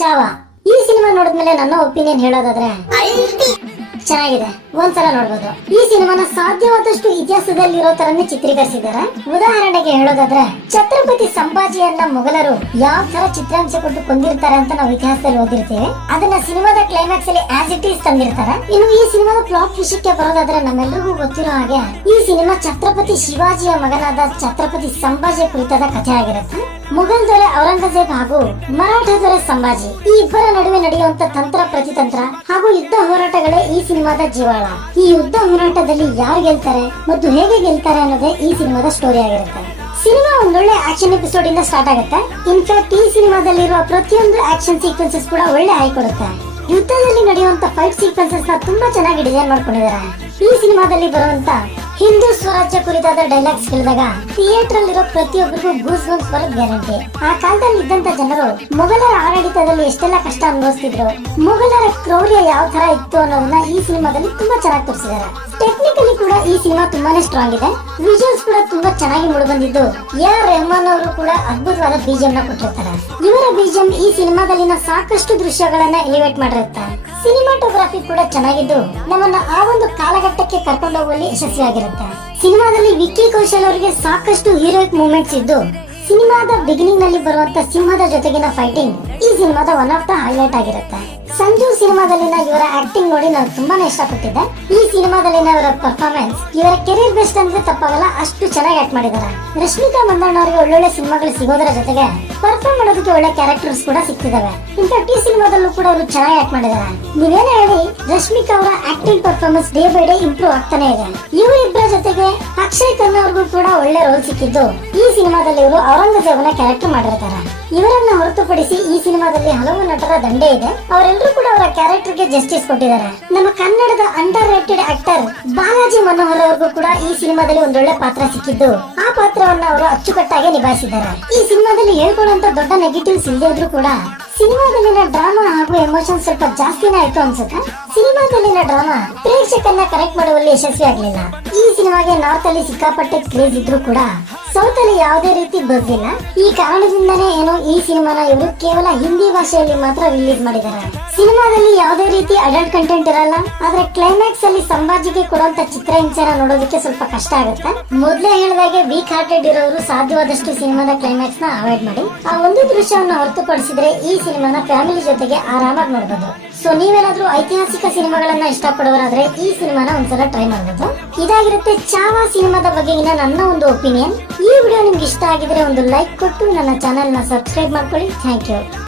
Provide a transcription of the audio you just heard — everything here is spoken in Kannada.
ಚಾವಾ ಈ ಸಿನಿಮಾ ನೋಡಿದ್ಮೇಲೆ ನನ್ನ ಒಪಿನಿಯನ್ ಹೇಳೋದಾದ್ರೆ ಚೆನ್ನಾಗಿದೆ, ಒಂದ್ಸಲ ನೋಡ್ಬೋದು. ಈ ಸಿನಿಮಾನ ಸಾಧ್ಯವಾದಷ್ಟು ಇತಿಹಾಸದಲ್ಲಿರೋ ತರನೇ ಚಿತ್ರೀಕರಿಸಿದ್ದಾರೆ. ಉದಾಹರಣೆಗೆ ಹೇಳೋದಾದ್ರೆ ಛತ್ರಪತಿ ಸಂಭಾಜಿಯನ್ನ ಮೊಘಲರು ಯಾವ ತರ ಚಿತ್ರಾಂಶ ಕೊಟ್ಟು ಕೊಂದಿರ್ತಾರೆ ಅಂತ ನಾವು ಇತಿಹಾಸದಲ್ಲಿ ಓದಿರ್ತೀವಿ. ಅದನ್ನ ಸಿನಿಮಾದ ಕ್ಲೈಮ್ಯಾಕ್ಸ್ ಅಲ್ಲಿ ಆಸ್ ಇಟ್ ಈಸ್ ತಂದಿರ್ತಾರೆ. ಇನ್ನು ಈ ಸಿನಿಮಾದ ಪ್ಲಾಟ್ ವಿಷಯಕ್ಕೆ ಬರೋದಾದ್ರೆ ನಮ್ಮೆಲ್ಲರಿಗೂ ಗೊತ್ತಿರೋ ಹಾಗೆ ಈ ಸಿನಿಮಾ ಛತ್ರಪತಿ ಶಿವಾಜಿಯ ಮಗನಾದ ಛತ್ರಪತಿ ಸಂಭಾಜಿ ಕುರಿತಾದ ಕಥೆ ಆಗಿರುತ್ತೆ. ಮುಘಲ್ ದೊರೆ ಔರಂಗಜೇಬ್ ಹಾಗೂ ಮರಾಠ ದೊರೆ ಸಂಭಾಜಿ ಈ ಇಬ್ಬರ ನಡುವೆ ನಡೆಯುವಂತ ತಂತ್ರ ಪ್ರತಿತಂತ್ರ ಹಾಗೂ ಯುದ್ಧ ಹೋರಾಟಗಳೇ ಈ ಸಿನಿಮಾದ ಜೀವಾಳ. ಈ ಯುದ್ಧ ಹೋರಾಟದಲ್ಲಿ ಯಾರು ಗೆಲ್ತಾರೆ ಮತ್ತು ಹೇಗೆ ಗೆಲ್ತಾರೆ ಅನ್ನೋದೇ ಈ ಸಿನಿಮಾದ ಸ್ಟೋರಿ ಆಗಿರುತ್ತೆ. ಸಿನಿಮಾ ಒಂದೊಳ್ಳೆ ಆಕ್ಷನ್ ಎಪಿಸೋಡ್ ಇಂದ ಸ್ಟಾರ್ಟ್ ಆಗುತ್ತೆ. ಇನ್ಫ್ಯಾಕ್ಟ್ ಈ ಸಿನಿಮಾದಲ್ಲಿರುವ ಪ್ರತಿಯೊಂದು ಆಕ್ಷನ್ ಸೀಕ್ವೆನ್ಸಸ್ ಕೂಡ ಒಳ್ಳೆ ಹೈ ಕೊಡುತ್ತೆ. ಯುದ್ಧದಲ್ಲಿ ನಡೆಯುವಂತ ಫೈಟ್ ಸೀಕ್ವೆನ್ಸಸ್ ನ ತುಂಬಾ ಚೆನ್ನಾಗಿ ಡಿಸೈನ್ ಮಾಡ್ಕೊಂಡಿದ್ದಾರೆ. ಈ ಸಿನಿಮಾದಲ್ಲಿ ಬರುವಂತ ಹಿಂದೂ ಸ್ವರಾಜ್ಯ ಕುರಿತಾದ ಡೈಲಾಗ್ಸ್ ಕೇಳಿದಾಗ ಥಿಯೇಟರ್ ಅಲ್ಲಿರೋ ಪ್ರತಿಯೊಬ್ಬರಿಗೂ ಗೂಸ್ ಬಂಪ್ಸ್ ಬರೋದ್ ಗ್ಯಾರಂಟಿ. ಆ ಕಾಲದಲ್ಲಿ ಇದ್ದಂತ ಜನರು ಮೊಘಲರ ಆಡಳಿತದಲ್ಲಿ ಎಷ್ಟೆಲ್ಲ ಕಷ್ಟ ಅನುಭವಿಸ್ತಿದ್ರು, ಮೊಘಲರ ಕ್ರೌರ್ಯ ಯಾವ ತರ ಇತ್ತು ಅನ್ನೋದನ್ನ ಈ ಸಿನಿಮಾದಲ್ಲಿ ತುಂಬಾ ಚೆನ್ನಾಗಿ ತೋರಿಸಿದ್ದಾರೆ. ಟೆಕ್ನಿಕಲಿ ಕೂಡ ಈ ಸಿನಿಮಾ ತುಂಬಾನೇ ಸ್ಟ್ರಾಂಗ್ ಇದೆ. ವಿಜುವಲ್ಸ್ ಕೂಡ ತುಂಬಾ ಚೆನ್ನಾಗಿ ಮೂಡಿ ಬಂದಿದ್ದು AR ರೆಹಮಾನ್ ಅವರು ಕೂಡ ಅದ್ಭುತವಾದ ಬಿಜಿಎಂ ನ ಕೊಟ್ಟಿರ್ತಾರೆ. ಇವರ ಬಿಜಿಎಂ ಈ ಸಿನಿಮಾದಲ್ಲಿನ ಸಾಕಷ್ಟು ದೃಶ್ಯಗಳನ್ನ ಎಲಿವೇಟ್ ಮಾಡಿರುತ್ತಾರೆ. ಸಿನಿಮಾಟೋಗ್ರಫಿ ಕೂಡ ಚೆನ್ನಾಗಿದ್ದು ನಮ್ಮನ್ನ ಆ ಒಂದು ಕಾಲಘಟ್ಟಕ್ಕೆ ಕರ್ಕೊಂಡು ಹೋಗುವಲ್ಲಿ ಯಶಸ್ವಿಯಾಗಿರುತ್ತೆ. ಸಿನಿಮಾದಲ್ಲಿ ವಿಕ್ಕಿ ಕೌಶಲ್ ಅವರಿಗೆ ಸಾಕಷ್ಟು ಹೀರೋಯಿಕ್ ಮೂವ್ಮೆಂಟ್ಸ್ ಇದ್ದು ಸಿನಿಮಾದ ಬಿಗಿನಿಂಗ್ ನಲ್ಲಿ ಬರುವಂತ ಸಿಂಹದ ಜೊತೆಗಿನ ಫೈಟಿಂಗ್ ಈ ಸಿನಿಮಾದ ಒನ್ ಆಫ್ ದ ಹೈಲೈಟ್ ಆಗಿರುತ್ತೆ. ಸಂಜು ಸಿನಿಮಾದಲ್ಲಿನ ಇವರ ಆಕ್ಟಿಂಗ್ ನೋಡಿ ನಾನು ತುಂಬಾನೇ ಇಷ್ಟಪಟ್ಟಿದ್ದೆ. ಈ ಸಿನಿಮಾದಲ್ಲಿನ ಇವರ ಪರ್ಫಾರ್ಮೆನ್ಸ್ ಇವರ ಕೆರಿಯರ್ ಬೆಸ್ಟ್ ಅಂದ್ರೆ ತಪ್ಪಾಗಲ್ಲ, ಅಷ್ಟು ಚೆನ್ನಾಗಿ ಆಕ್ಟ್ ಮಾಡಿದ್ದಾರೆ. ರಶ್ಮಿಕಾ ಮಂದಣ್ಣ ಅವರಿಗೆ ಒಳ್ಳೊಳ್ಳೆ ಸಿನಿಮಾಗಳು ಸಿಗೋದರ ಜೊತೆಗೆ ಪರ್ಫಾರ್ಮ್ ಮಾಡೋದಕ್ಕೆ ಒಳ್ಳೆ ಕ್ಯಾರೆಕ್ಟರ್ಸ್ ಕೂಡ ಸಿಗ್ತಿದಾವೆ. ಇನ್ಫ್ಯಾಕ್ಟ್ ಈ ಸಿನಿಮಾದಲ್ಲೂ ಕೂಡ ಅವರು ಚೆನ್ನಾಗಿ ಆಕ್ಟ್ ಮಾಡಿದ್ದಾರೆ. ನೀವೇನೇ ಹೇಳಿ ರಶ್ಮಿಕಾ ಅವರ acting performance day by day improve ಆಗ್ತಾನೆ ಇದೆ. ಇವರಿಬ್ಬರ ಜೊತೆಗೆ ಅಕ್ಷಯ್ ಖನ್ನಾ ಅವ್ರಿಗೂ ಕೂಡ ಒಳ್ಳೆ ರೋಲ್ ಸಿಕ್ಕಿದ್ದು ಈ ಸಿನಿಮಾದಲ್ಲಿ ಇವರು ಔರಂಗಜೇಬನ ಕ್ಯಾರೆಕ್ಟರ್ ಮಾಡಿರ್ತಾರೆ. ಇವರನ್ನ ಹೊರತುಪಡಿಸಿ ಈ ಸಿನಿಮಾದಲ್ಲಿ ಹಲವು ನಟರ ದಂಡೆ ಇದೆ. ಅವರೆಲ್ಲರೂ ಕೂಡ ಅವರ ಕ್ಯಾರೆಕ್ಟರ್ ಗೆ ಜಸ್ಟಿಸ್ ಕೊಟ್ಟಿದ್ದಾರೆ. ನಮ್ಮ ಕನ್ನಡದ under rated actor Balaji Manohar ಅವ್ರಿಗೂ ಕೂಡ ಈ ಸಿನಿಮಾದಲ್ಲಿ ಒಂದೊಳ್ಳೆ ಪಾತ್ರ ಸಿಕ್ಕಿದ್ದು ಆ ಪಾತ್ರವನ್ನ ಅವರು ಅಚ್ಚುಕಟ್ಟಾಗಿ ನಿಭಾಯಿಸಿದ್ದಾರೆ. ಈ ಸಿನಿಮಾದಲ್ಲಿ ಹೇಳ್ಕೊಳ್ಳುವಂತ ದೊಡ್ಡ ನೆಗೆಟಿವ್ಸ್ ಇಲ್ಲದೆ ಇದ್ರೂ ಕೂಡ ಸಿನಿಮಾದಲ್ಲಿನ ಡ್ರಾಮಾ ಹಾಗೂ ಎಮೋಷನ್ ಸ್ವಲ್ಪ ಜಾಸ್ತಿನೇ ಆಯ್ತು ಅನ್ಸುತ್ತೆ. ಸಿನಿಮಾದಲ್ಲಿನ ಡ್ರಾಮಾ ಪ್ರೇಕ್ಷಕನ್ನ ಕನೆಕ್ಟ್ ಮಾಡುವಲ್ಲಿ ಯಶಸ್ವಿ ಆಗ್ಲಿಲ್ಲ. ಈ ಸಿನಿಮಾಗೆ ನಾರ್ತ್ ಅಲ್ಲಿ ಸಿಕ್ಕಾಪಟ್ಟೆ ಕ್ರೇಜ್ ಇದ್ರೂ ಕೂಡ ಸೌತ್ ಅಲ್ಲಿ ಯಾವುದೇ ರೀತಿ ಬರ್ದಿಲ್ಲ. ಈ ಕಾರಣದಿಂದನೇ ಏನೋ ಈ ಸಿನಿಮಾನ ಇವರು ಕೇವಲ ಹಿಂದಿ ಭಾಷೆಯಲ್ಲಿ ಮಾತ್ರ ರಿಲೀಸ್ ಮಾಡಿದ್ದಾರೆ. ಸಿನಿಮಾದಲ್ಲಿ ಯಾವುದೇ ರೀತಿ ಅಡಲ್ಟ್ ಕಂಟೆಂಟ್ ಇರಲ್ಲ. ಆದ್ರೆ ಕ್ಲೈಮ್ಯಾಕ್ಸ್ ಅಲ್ಲಿ ಸಂಭಾಜಿಗೆ ಕೊಡುವಂತ ಚಿತ್ರಹಿಂಸೆನ ನೋಡೋದಕ್ಕೆ ಸ್ವಲ್ಪ ಕಷ್ಟ ಆಗುತ್ತೆ. ಮೊದಲೇ ಹೇಳಿದಾಗೆ ವೀಕ್ ಹಾರ್ಟೆಡ್ ಇರೋರು ಸಾಧ್ಯವಾದಷ್ಟು ಸಿನಿಮಾದ ಕ್ಲೈಮ್ಯಾಕ್ಸ್ ನ ಅವಾಯ್ಡ್ ಮಾಡಿ ಆ ಒಂದು ದೃಶ್ಯವನ್ನು ಹೊರತುಪಡಿಸಿದ್ರೆ ಈ ಸಿನಿಮಾನ ಫ್ಯಾಮಿಲಿ ಜೊತೆಗೆ ಆರಾಮಾಗಿ ನೋಡಬಹುದು. ಸೊ ನೀವೇನಾದ್ರೂ ಐತಿಹಾಸಿಕ ಸಿನಿಮಾಗಳನ್ನ ಇಷ್ಟಪಡೋರಾದ್ರೆ ಈ ಸಿನಿಮಾನ ಒಂದ್ಸಲ ಟ್ರೈ ಮಾಡಬಹುದು. ಇದಾಗಿರುತ್ತೆ ಚಾವಾ ಸಿನಿಮಾದ ಬಗೆಗಿನ ನನ್ನ ಒಂದು ಒಪಿನಿಯನ್. ಈ ವಿಡಿಯೋ ನಿಮ್ಗೆ ಇಷ್ಟ ಆಗಿದ್ರೆ ಒಂದು ಲೈಕ್ ಕೊಟ್ಟು ನನ್ನ ಚಾನೆಲ್ ನ ಸಬ್ಸ್ಕ್ರೈಬ್ ಮಾಡ್ಕೊಳ್ಳಿ. Thank you.